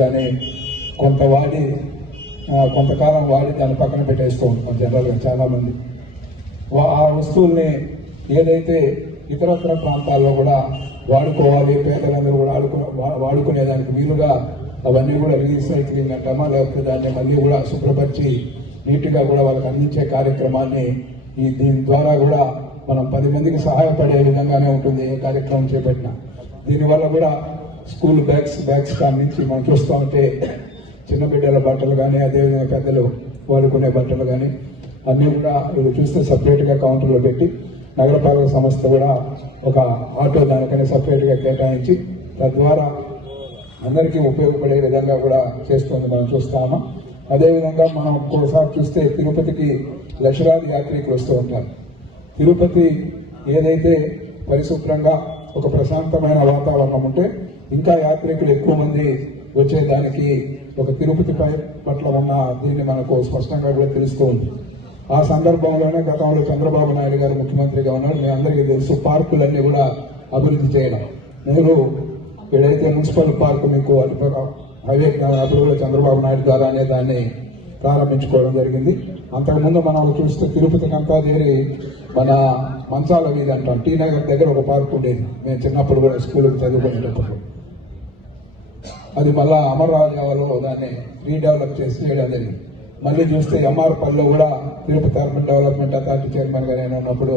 కానీ కొంత వాడి కొంతకాలం వాడి దాన్ని పక్కన పెట్టేస్తూ ఉంటాం జనరల్గా చాలామంది. ఆ వస్తువుల్ని ఏదైతే ఇతరత్ర ప్రాంతాల్లో కూడా వాడుకోవాలి, పేదలందరూ కూడా వాడుకునేదానికి వీలుగా అవన్నీ కూడా రీసైక్లింగ్ అంటామా, లేకపోతే దాన్ని మళ్ళీ కూడా శుభ్రపరిచి నీట్గా కూడా వాళ్ళకి అందించే కార్యక్రమాన్ని దీని ద్వారా కూడా మనం 10 మందికి సహాయపడే విధంగానే ఉంటుంది ఏ కార్యక్రమం చేపట్టినా. దీనివల్ల కూడా స్కూల్ బ్యాగ్స్ కాడి నుంచి మనం చూస్తూ ఉంటే చిన్న బిడ్డల బట్టలు కానీ, అదేవిధంగా పెద్దలు వాడుకునే బట్టలు కానీ అన్నీ కూడా ఇది చూస్తే సపరేట్గా కౌంటర్లో పెట్టి నగరపాలక సంస్థ కూడా ఒక ఆటో దానికనే సపరేట్గా కేటాయించి తద్వారా అందరికీ ఉపయోగపడే విధంగా కూడా చేస్తుంది మనం చూస్తాము. అదేవిధంగా మనం ఒక్కోసారి చూస్తే తిరుపతికి లక్షలాది యాత్రికులు వస్తూ ఉంటారు. తిరుపతి ఏదైతే పరిశుభ్రంగా ఒక ప్రశాంతమైన వాతావరణం ఉంటే ఇంకా యాత్రికులు ఎక్కువ మంది వచ్చేదానికి ఒక తిరుపతి పట్ల ఉన్న దీన్ని మనకు స్పష్టంగా కూడా తెలుస్తూ ఉంది. ఆ సందర్భంలోనే గతంలో చంద్రబాబు నాయుడు గారు ముఖ్యమంత్రిగా ఉన్నారు. మీ అందరికీ తెలుసు, పార్కులన్నీ కూడా అభివృద్ధి చేయడం. నేను ఏదైతే మున్సిపల్ పార్కు మీకు హైవే అప్పుడు కూడా చంద్రబాబు నాయుడు ద్వారానే దాన్ని ప్రారంభించుకోవడం జరిగింది. అంతకుముందు మనం చూస్తే తిరుపతికి అంతా చేరి మన మంచాల వీధి అంటాం, టీ నగర్ దగ్గర ఒక పార్క్ ఉండేది. మేము చిన్నప్పుడు కూడా స్కూల్కి చదువుకునేటప్పుడు అది మళ్ళా అమర్రాజాలో దాన్ని రీడెవలప్ చేసి చేయడం జరిగింది. మళ్ళీ చూస్తే ఎంఆర్పల్లిలో కూడా Tirupati urban development authority chairman గా నేను ఉన్నప్పుడు